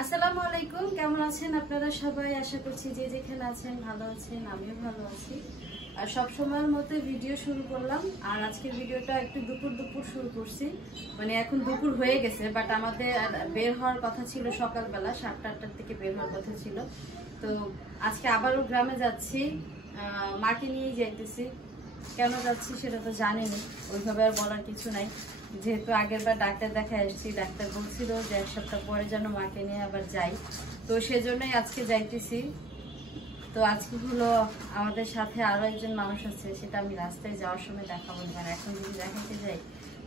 আসসালামু আলাইকুম, কেমন আছেন আপনারা সবাই? আশা করছি যে যেখানে আছেন ভালো আছেন, আমিও ভালো আছি। আর সব সময়ের মতো ভিডিও শুরু করলাম। আর আজকের ভিডিওটা একটু দুপুর শুরু করছি, মানে এখন দুপুর হয়ে গেছে, বাট আমাদের বের হওয়ার কথা ছিল সকালবেলা 7টা-8টার দিকে বের হওয়ার কথা ছিল। তো আজকে আবারও গ্রামে যাচ্ছি, মাকে নিয়েই যাইতেছি। কেন যাচ্ছি সেটা তো জানিনি, ওইভাবে আর বলার কিছু নাই। যেহেতু আগেরবার ডাক্তার দেখায় আসছি, ডাক্তার বলছিল যে 1 সপ্তাহ পরে যেন মাকে নিয়ে আবার যাই, তো সেজন্যই আজকে যাইতেছি। তো আজকে হলো আমাদের সাথে আরো একজন মানুষ আছে, সেটা আমি রাস্তায় যাওয়ার সময় দেখাবো। আর এখন যদি দেখাতে যাই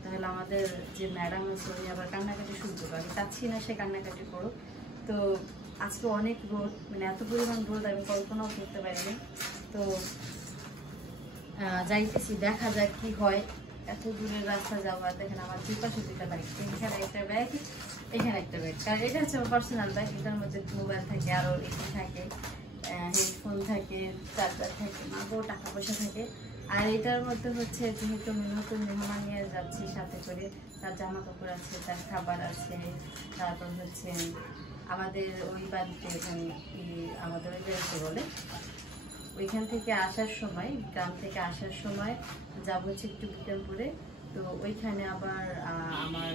তাহলে আমাদের যে ম্যাডাম আছে উনি আবার কান্নাকাটি শুরু করবো। আমি চাচ্ছি না সে কান্নাকাটি করুক। তো আজকে অনেক রোদ, মানে এত পরিমাণ রোদ আমি কল্পনাও করতে পারিনি। তো যাইতেছি, দেখা যাক কি হয়। এত দূরের রাস্তা যাওয়ার, দেখেন আমার দুই পাশে দুইটা ব্যাগ, এখানে একটা ব্যাগ, এখানে একটা ব্যাগ। কারণ এটা হচ্ছে আমার পার্সোনাল ব্যাগ, এটার মধ্যে মোবাইল থাকে, আরও এখানে থাকে হেডফোন থাকে, চার্জার থাকে, মাগো টাকা পয়সা থাকে। আর এটার মধ্যে হচ্ছে যেহেতু নতুন মেহমান নিয়ে যাচ্ছি সাথে করে, তার জামা কাপড় আছে, তার খাবার আছে, তারপর হচ্ছে আমাদের ওই বাড়িতে এখানে আমাদের ওই বাড়িতে বলে ওইখান থেকে আসার সময়, গ্রাম থেকে আসার সময় যাব হচ্ছে একটু বিকেলপুরে। তো ওইখানে আবার আমার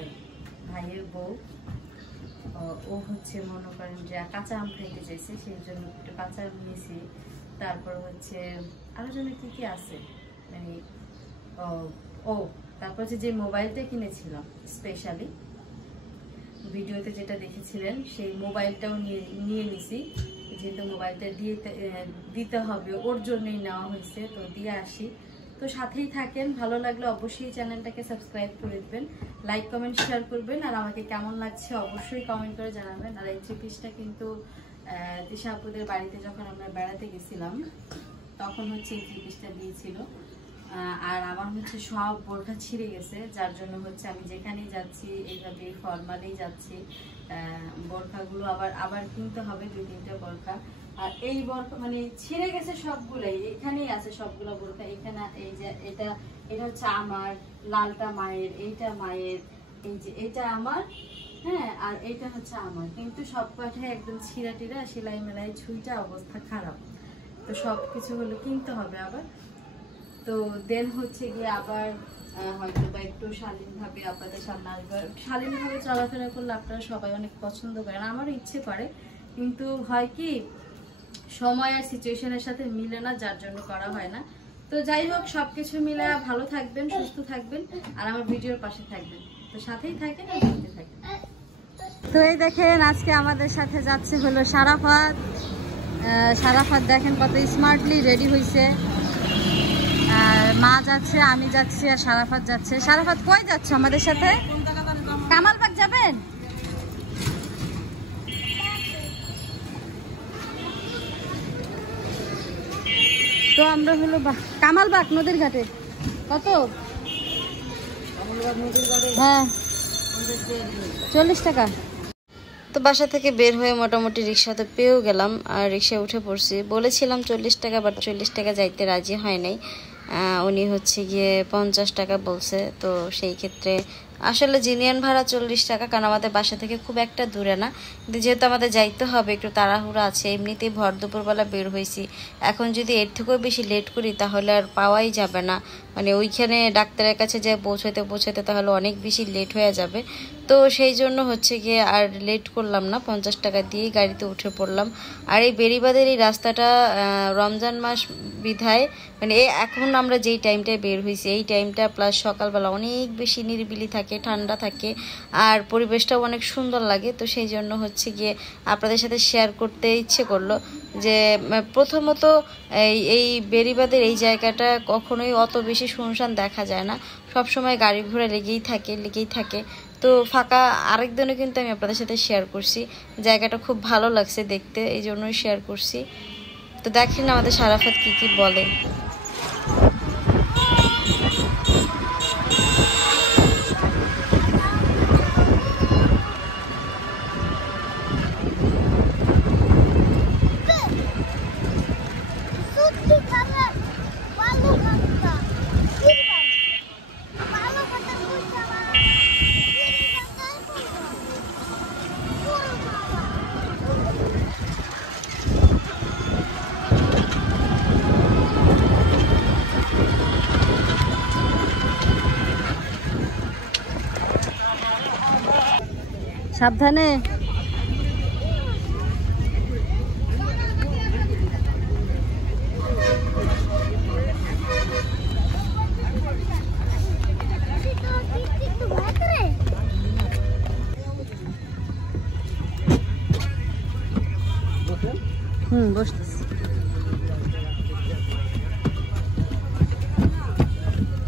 ভাইয়ের বউ, ও হচ্ছে মনে করেন যে কাঁচা আম খাইতে চাইছে, সেই জন্য একটু কাঁচা আম নিয়েছি। তারপর হচ্ছে আরো জন্য কি কি আছে, মানে ও তারপর হচ্ছে যে মোবাইলটা কিনেছিলাম স্পেশালি ভিডিওতে যেটা দেখেছিলেন, সেই মোবাইলটাও নিয়ে নিছি। যেহেতু মোবাইলটা দিতে হবে, ওর জন্যই নেওয়া হয়েছে, তো দিয়ে আসি। তো সাথেই থাকেন, ভালো লাগলে অবশ্যই চ্যানেলটাকে সাবস্ক্রাইব করে দেবেন, লাইক কমেন্ট শেয়ার করবেন। আর আমাকে কেমন লাগছে অবশ্যই কমেন্ট করে জানাবেন। আর এই 3 পিসটা কিন্তু দিশা আপুদের বাড়িতে যখন আমরা বেড়াতে গেছিলাম তখন হচ্ছে এই 3 পিসটা দিয়েছিল। আর আমার হচ্ছে সব বোরখা ছিঁড়ে গেছে, যার জন্য হচ্ছে আমি যেখানেই যাচ্ছি এইভাবে ফর্মালেই যাচ্ছি। বোরখাগুলো আবার কিনতে হবে 2-3টা বোরখা। আর এই বোরখা মানে ছিঁড়ে গেছে সবগুলোই, এখানেই আছে সবগুলো বোরখা। এখানে এই যে এটা হচ্ছে আমার, লালটা মায়ের, এইটা মায়ের, এই যে এটা আমার, হ্যাঁ, আর এইটা হচ্ছে আমার। কিন্তু সব কয়টা একদম ছিঁড়া টিরা, সেলাই মেলাই ছুঁইটা অবস্থা খারাপ। তো সবকিছু হলো কিনতে হবে আবার। তো দেন হচ্ছে গিয়ে আবার হয়তো বা একটু শালীনভাবে আপনাদের সামনে আসবে। শালীনভাবে চলাফেরা করলে আপনারা সবাই অনেক পছন্দ করেন, আমারও ইচ্ছে করে, কিন্তু হয় কি সময় আর সিচুয়েশনের সাথে মিলে না, যার জন্য করা হয় না। তো যাই হোক, সবকিছু মিলে ভালো থাকবেন, সুস্থ থাকবেন, আর আমার ভিডিওর পাশে থাকবেন। তো সাথেই থাকেন আর দেখতে থাকেন। তো এই দেখেন আজকে আমাদের সাথে যাচ্ছে হলো সারাফাত। সারাফাত দেখেন কত স্মার্টলি রেডি হয়েছে। আর মা যাচ্ছে, আমি যাচ্ছি, আর সারাফাত যাচ্ছে। সারাফাত কই যাচ্ছ আমাদের সাথে? কামালবাগ যাবেন? তো আমরা হলো কামালবাগ নদীর ঘাটে। কত? হ্যাঁ, 40 টাকা। তো বাসা থেকে বের হয়ে মোটামুটি রিক্সাতে পেয়েও গেলাম, আর রিক্সায় উঠে পড়ছি। বলেছিলাম 40 টাকা, বাট 40 টাকা যাইতে রাজি হয় নাই। উনি হচ্ছে গিয়ে 50 টাকা বলছে। তো সেই ক্ষেত্রে আসলে জিনিয়ান ভাড়া 40 টাকা, কারণ আমাদের বাসা থেকে খুব একটা দূরে না, কিন্তু যেহেতু আমাদের যাইতে হবে, একটু তাড়াহুড়া আছে, এমনিতেই ভর দুপুরবেলা বের হয়েছি। এখন যদি এর থেকেও বেশি লেট করি তাহলে আর পাওয়াই যাবে না, মানে ওইখানে ডাক্তারের কাছে যে পৌঁছাতে তাহলে অনেক বেশি লেট হয়ে যাবে। তো সেই জন্য হচ্ছে গিয়ে আর লেট করলাম না, 50 টাকা দিয়েই গাড়িতে উঠে পড়লাম। আর এই বেড়িবাঁধের এই রাস্তাটা রমজান মাস বিধায়, মানে এখন আমরা যেই টাইমটায় বের হয়েছি এই টাইমটা প্লাস সকালবেলা অনেক বেশি নিরিবিলি থাকে, ঠান্ডা থাকে, আর পরিবেশটাও অনেক সুন্দর লাগে। তো সেই জন্য হচ্ছে গিয়ে আপনাদের সাথে শেয়ার করতে ইচ্ছে করলো যে প্রথমত এই বেড়িবাঁধের এই জায়গাটা কখনোই অত বেশি শুনশান দেখা যায় না, সবসময় গাড়ি ঘোড়া লেগেই থাকে। তো ফাঁকা আরেক দিনও কিন্তু আমি আপনাদের সাথে শেয়ার করছি, জায়গাটা খুব ভালো লাগছে দেখতে, এই জন্যই শেয়ার করছি। তো দেখেন আমাদের সারাফাত কি বলে। সাবধানে। বসতেছি।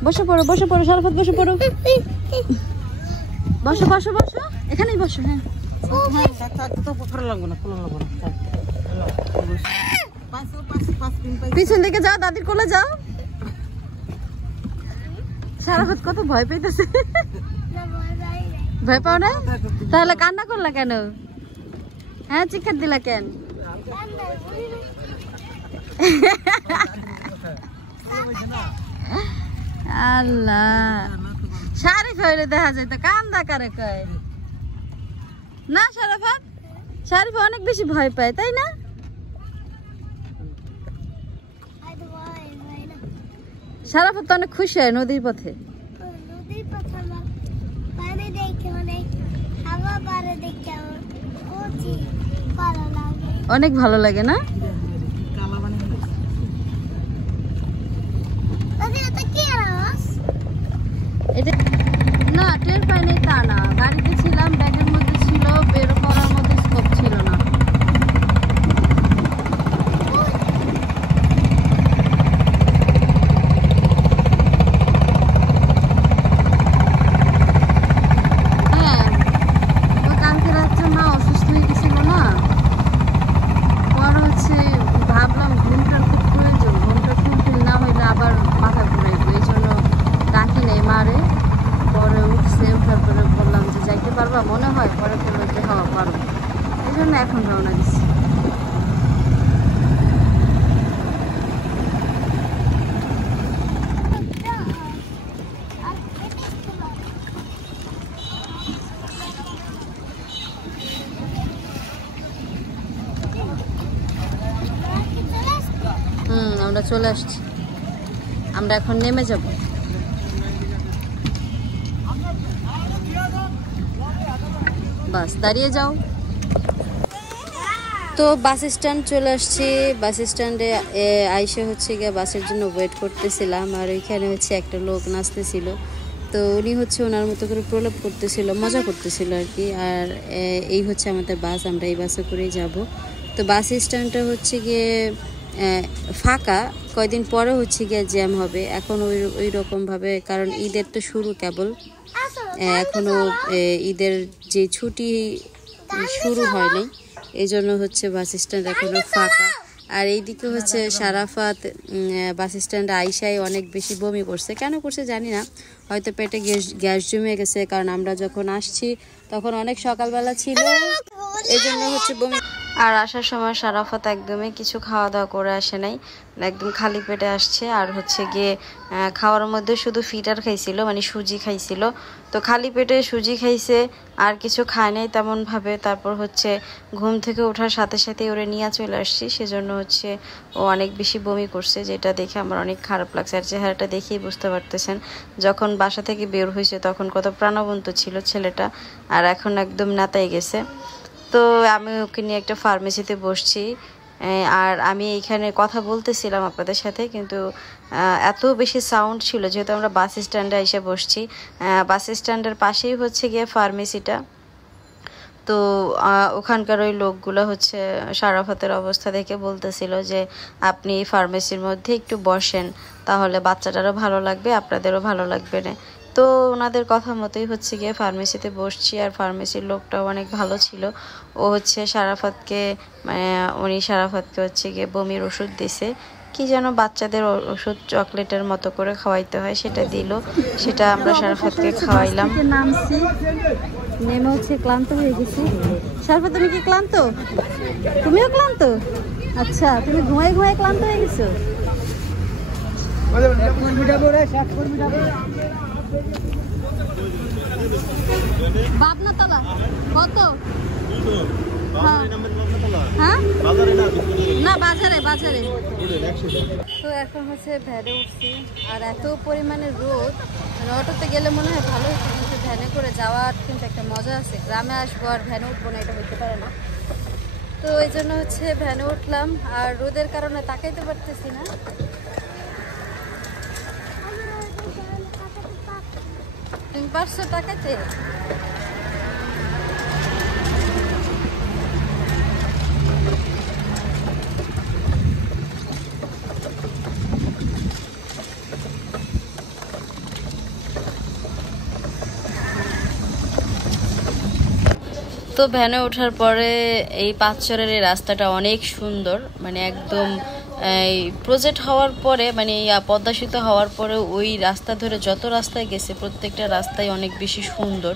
বসে পড়ো, বসে পড়ো, সারাফাত বসে পড়ো। বসো বসো বসো, এখানেই বসো। হ্যাঁ পিছন দিকে যাও, দাদির কোলে যাও। সারাফাত কত ভয় পেতেছে। ভয় পাও না? তাহলে কান্না করলা কেন? হ্যাঁ চিৎকার দিলা কেন? আল্লাহ, শারিফ হইলে দেখা যায় তো কান্দা কারে কয় না? সারাফাত, শারিফ অনেক বেশি ভয় পায় তাই না? সারাফাত তো অনেক খুশি হয় নদীর পথে। অনেক ভালো লাগে না? এটা না টের পাই নাই তা না, গাড়িতে ছিলাম, ব্যাগের মধ্যে ছিল, বের করার মধ্যে স্কোপ ছিল না। হ্যাঁ ওই কালকে রাত্রে মা অসুস্থ হয়ে গেছিল না, পরে হচ্ছে ভাবলাম ঘুমটার খুব প্রয়োজন, ঘুমটা ফুলফিল না হইলে আবার মাথা ঘুরাইবো, এই জন্য ডাকি নেই মারে। পরে উঠছে, উঠার পরে বললাম যে যাইতে পারবা মনে হয়, পরে বললো যে হওয়া পারবো, এই জন্য এখন রওনা দিচ্ছি। আমরা চলে আসছি, আমরা এখন নেমে যাব। বাস দাঁড়িয়ে যাও। তো বাস স্ট্যান্ড চলে আসছি। বাস স্ট্যান্ডে আইসে হচ্ছে গিয়ে বাসের জন্য ওয়েট করতেছিলাম, আর ওইখানে হচ্ছে একটা লোক নাচতেছিল, তো উনি হচ্ছে ওনার মতো করে প্রলাপ করতেছিল, মজা করতেছিল আর কি। আর এই হচ্ছে আমাদের বাস, আমরা এই বাসে করেই যাব। তো বাস স্ট্যান্ডটা হচ্ছে গিয়ে ফাঁকা, কয়দিন পরে হচ্ছে গিয়ে জ্যাম হবে এখন ওই রকমভাবে, কারণ ঈদের তো শুরু কেবল, এখনো ঈদের যে ছুটি শুরু হয়নি, এই জন্য হচ্ছে বাস স্ট্যান্ড এখনো ফাঁকা। আর এইদিকে হচ্ছে সারাফাত বাস স্ট্যান্ডে আইসায় অনেক বেশি বমি করছে, কেন করছে জানি না, হয়তো পেটে গ্যাস জমে গেছে, কারণ আমরা যখন আসছি তখন অনেক সকালবেলা ছিল, এই জন্য হচ্ছে বমি। আর আসার সময় সারাফাত একদমই কিছু খাওয়া দাওয়া করে আসে নাই, একদম খালি পেটে আসছে। আর হচ্ছে গিয়ে খাওয়ার মধ্যে শুধু ফিটার খাইছিল, মানে সুজি খাইছিল, তো খালি পেটে সুজি খাইছে, আর কিছু খায় নাই তেমনভাবে। তারপর হচ্ছে ঘুম থেকে ওঠার সাথে সাথে ওরে নিয়ে চলে আসছি, সেজন্য হচ্ছে ও অনেক বেশি বমি করছে, যেটা দেখে আমার অনেক খারাপ লাগছে। আর চেহারাটা দেখেই বুঝতে পারতেছেন, যখন বাসা থেকে বের হয়েছে তখন কত প্রাণবন্ত ছিল ছেলেটা, আর এখন একদম নাতাই গেছে। তো আমি ওকে নিয়ে একটা ফার্মেসিতে বসছি, আর আমি এইখানে কথা বলতেছিলাম আপনাদের সাথে, কিন্তু এত বেশি সাউন্ড ছিল, যেহেতু আমরা বাস স্ট্যান্ডে এসে বসছি, বাস স্ট্যান্ডের পাশেই হচ্ছে গিয়ে ফার্মেসিটা। তো ওখানকার ওই লোকগুলো হচ্ছে সারাফাতের অবস্থা দেখে বলতেছিল যে আপনি ফার্মেসির মধ্যে একটু বসেন, তাহলে বাচ্চাটারও ভালো লাগবে, আপনাদেরও ভালো লাগবে না। তো ওনাদের কথা মতোই হচ্ছে গিয়ে ফার্মেসিতে বসছি। আর ফার্মেসির লোকটাও অনেক ভালো ছিল, ও হচ্ছে উনি সারাফাতকে হচ্ছে গিয়ে বমির ওষুধ দিছে, কি যেন বাচ্চাদের ওষুধ চকলেটের মতো করে খাওয়াইতে হয়, সেটা দিল, সেটা আমরা সারাফাতকে খাওয়াইলাম। নামছি, নেমে হচ্ছে ক্লান্ত হয়ে গেছি। সারাফাত তুমি কি ক্লান্ত? তুমিও ক্লান্ত? আচ্ছা, তুমি ঘুমাই ঘুমাই ক্লান্ত হয়ে গেছো? বাবনাতলা কত? হ্যাঁ না, বাজারে তো এখন হচ্ছে ভ্যানে উঠছি, আর এত পরিমাণে রোদ, অটোতে গেলে মনে হয় ভালো হতো, কিন্তু ভ্যানে করে যাওয়ার কিন্তু একটা মজা আছে। গ্রামে আসবো আর ভ্যানে উঠবো না, এটা হতে পারে না। তো এই জন্য হচ্ছে ভ্যানে উঠলাম, আর রোদের কারণে তাকাইতে পারতেছি না। তুমি পারছো তাকাইতে? তো ভ্যানে ওঠার পরে এই পাঁচচরের এই রাস্তাটা অনেক সুন্দর, মানে একদম এই প্রজেক্ট হওয়ার পরে, মানে পদ্মা সেতু হওয়ার পরে ওই রাস্তা ধরে যত রাস্তায় গেছে প্রত্যেকটা রাস্তায় অনেক বেশি সুন্দর।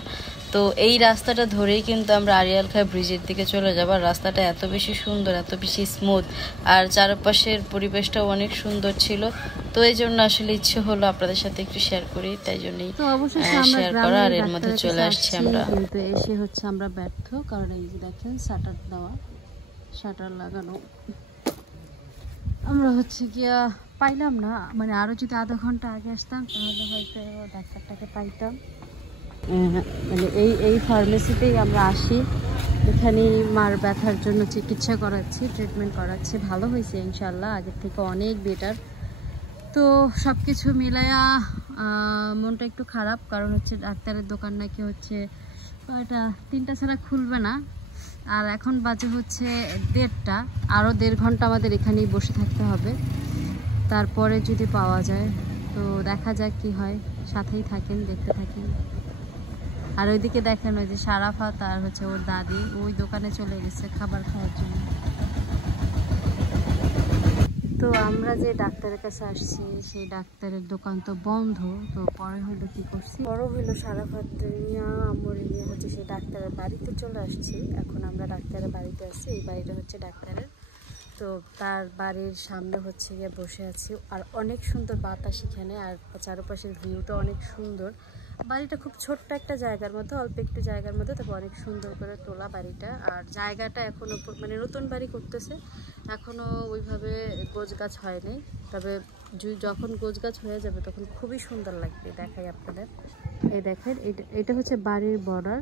তো এই রাস্তাটা ধরেই কিন্তু আমরা আড়িয়াল খাঁ ব্রিজের দিকে চলে যাব। আর রাস্তাটা এত বেশি সুন্দর, এত বেশি স্মুথ, আর চারপাশের পরিবেশটাও অনেক সুন্দর ছিল। তো এই জন্য আসলে ইচ্ছে হলো আপনাদের সাথে একটু শেয়ার করি, তাই জন্যই শেয়ার করা। আর এর মধ্যে চলে আসছি আমরা, কিন্তু এসে হচ্ছে আমরা ব্যর্থ, কারণ এই যে দেখেন শাটার দেওয়া, শাটার লাগানো, আমরা হচ্ছে গিয়া পাইলাম না। মানে আরো যদি আধা ঘন্টা আগে আসতাম তাহলে হয়তো ডাক্তারটাকে পাইতাম। মানে এই ফার্মেসিতেই আমরা আসি, এখানেই মার ব্যথার জন্য চিকিৎসা করাচ্ছি, ট্রিটমেন্ট করাচ্ছি। ভালো হয়েছে ইনশাল্লাহ, আগের থেকে অনেক বেটার। তো সব কিছু মিলাইয়া মনটা একটু খারাপ, কারণ হচ্ছে ডাক্তারের দোকান নাকি হচ্ছে 3টা ছাড়া খুলবে না। আর এখন বাজে হচ্ছে 1:30, আরও 1.5 ঘন্টা আমাদের এখানেই বসে থাকতে হবে, তারপরে যদি পাওয়া যায়। তো দেখা যাক কি হয়, সাথেই থাকেন, দেখতে থাকেন। আর ওইদিকে দেখেন ওই যে সারাফাত আর হচ্ছে ওর দাদি ওই দোকানে চলে গেছে খাবার খাওয়ার জন্য। তো আমরা যে ডাক্তারের কাছে আসছি সেই ডাক্তারের দোকান তো বন্ধ। তো পরে হইলো কি করছি, বড় হইলো সারাফাত নিয়ে আমরে নিয়ে হচ্ছে সেই ডাক্তারের বাড়িতে চলে আসছি। এখন আমরা ডাক্তারের বাড়িতে আসছি, এই বাড়িটা হচ্ছে ডাক্তারের। তো তার বাড়ির সামনে হচ্ছে গিয়ে বসে আছি, আর অনেক সুন্দর বাতাস এখানে, আর চারপাশের ভিউটা অনেক সুন্দর। বাড়িটা খুব ছোট্ট একটা জায়গার মধ্যে, অল্প একটু জায়গার মধ্যে, তবে অনেক সুন্দর করে তোলা বাড়িটা। আর জায়গাটা এখনো মানে নতুন বাড়ি করতেছে, এখনো ওইভাবে গোছগাছ হয়নি, তবে যখন গোছগাছ হয়ে যাবে তখন খুবই সুন্দর লাগবে। দেখাই আপনাদের, এই দেখেন এটা হচ্ছে বাড়ির বর্ডার।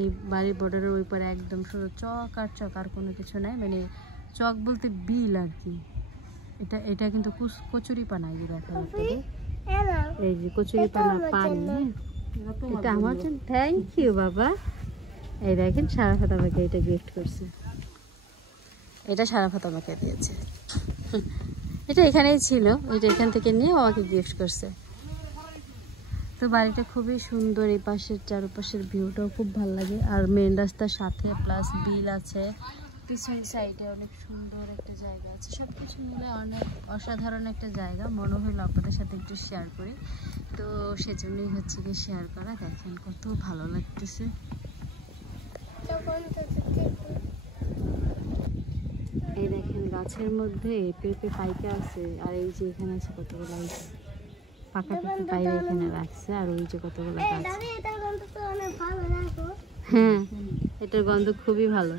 এই বাড়ির বর্ডারের ওই পারে একদম শুধু চক আর কোনো কিছু নাই, মানে চক বলতে বিল আর কি। এটা কিন্তু কচুরি পানা, এই যে দেখা যাচ্ছে, এই যে কচুরি পানা পানি। এটা আমার জন্য, থ্যাংক ইউ বাবা। এই দেখেন সারাফাত আমাকে এটা গিফট করছে, এটা সারাফাত আমাকে দিয়েছে। এটা এখানেই ছিল, এটা এখান থেকে নিয়ে আমাকে গিফট করছে। তো বাড়িটা খুবই সুন্দর, এই পাশের চারপাশের ভিউটাও খুব ভালো লাগে। আর মেন রাস্তার সাথে প্লাস বিল আছে, পিছন সাইডে অনেক সুন্দর একটা জায়গা আছে। সব কিছু মিলে অনেক অসাধারণ একটা জায়গা, মনে হলো আপনাদের সাথে একটু শেয়ার করি। তো সেজন্যই হচ্ছে কি শেয়ার করা। দেখেন কত ভালো লাগতেছে। এই দেখেন গাছের মধ্যে পেঁপে পাইকা আছে, আর এই যে এখানে আছে কতগুলো পাকা পেঁপে পাইরে এখানে রাখছে, আর ওই যে কতগুলো গাছ। হ্যাঁ, এটার গন্ধ খুবই ভালো।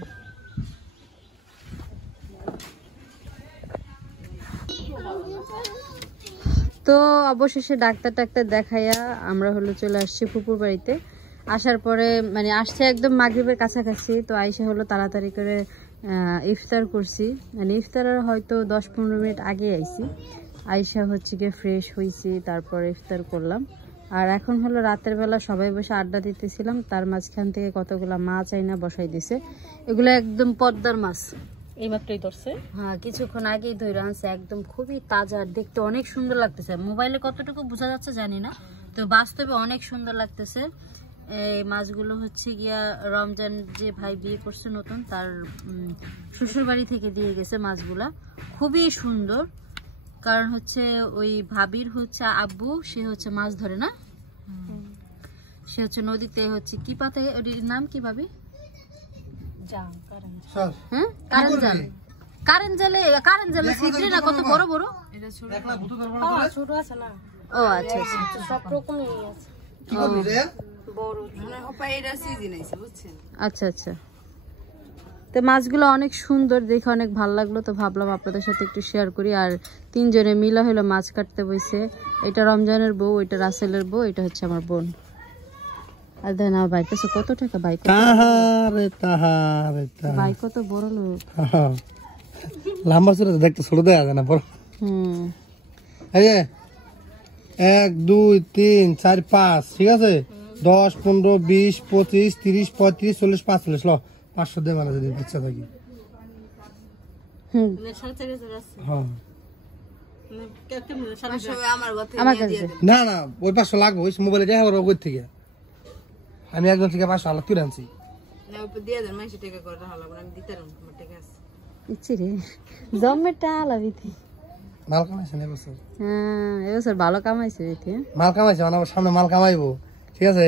তো অবশেষে ডাক্তার দেখাইয়া আমরা হলো চলে আসছি ফুপুর বাড়িতে। আসার পরে মানে আসছে একদম মাগরিবের কাছাকাছি, তো আইসা হলো তাড়াতাড়ি করে ইফতার করছি। মানে ইফতারের হয়তো 10-15 মিনিট আগে আইছি, আইসা হচ্ছে গিয়ে ফ্রেশ হয়েছি, তারপরে ইফতার করলাম। আর এখন হলো রাতের বেলা সবাই বসে আড্ডা দিতেছিলাম, তার মাঝখান থেকে কতগুলো মাছ আইনা বসাই দিছে। এগুলো একদম পদ্মার মাছ, এইমাত্রই ধরছে। হ্যাঁ, কিছুক্ষণ আগেই ধরে আনছে, একদম খুবই তাজা, দেখতে অনেক সুন্দর লাগতেছে। মোবাইলে কতটুকু বোঝা যাচ্ছে জানি না, তো বাস্তবে অনেক সুন্দর লাগতেছে। এই মাছগুলো হচ্ছে গিয়া রমজান যে ভাই বিয়ে করছে নতুন, তার শ্বশুর বাড়ি থেকে দিয়ে গেছে মাছগুলা। খুবই সুন্দর, কারণ হচ্ছে ওই ভাবির হচ্ছে আব্বু, সে হচ্ছে মাছ ধরে না, সে হচ্ছে নদীতে হচ্ছে কি পাতে, নাম কি ভাবি? কারেন্ট জালে ছিদ্রে না, কত বড় বড়। ও আচ্ছা আচ্ছা, সব রকমই আছে। আচ্ছা আচ্ছা, তো মাছগুলো অনেক সুন্দর দেখে অনেক ভালো লাগলো, তো ভাবলাম আপনাদের সাথে একটু শেয়ার করি। আর তিনজনে মিলা হলো মাছ কাটতে বসে, এটা রমজানের বউ, এটা রাসেলের বউ, এটা হচ্ছে আমার বোন। আর দেন আমার বাইক কাছে কত টাকা, বাইক বাইক কত বড় লোক, লম্বা ছোট দেখতে ছোট দেয়া যায় না বড়। এই যে 1 2 3 4 5, ঠিক আছে, 10 15 20 25 30 35 40 45 ল 500 দে মানে যদি ইচ্ছা থাকি। হ্যাঁ না না ওই 500 লাগবে, ওই মোবাইলে দেখা করবো কই থেকে, আমি একজন থেকে 500 আলাদা তুলে আনছি। মাল কামাইছে না এবছর? হ্যাঁ এবছর ভালো কামাইছে, মাল কামাইছে মানে সামনে মাল কামাইবো, ঠিক আছে।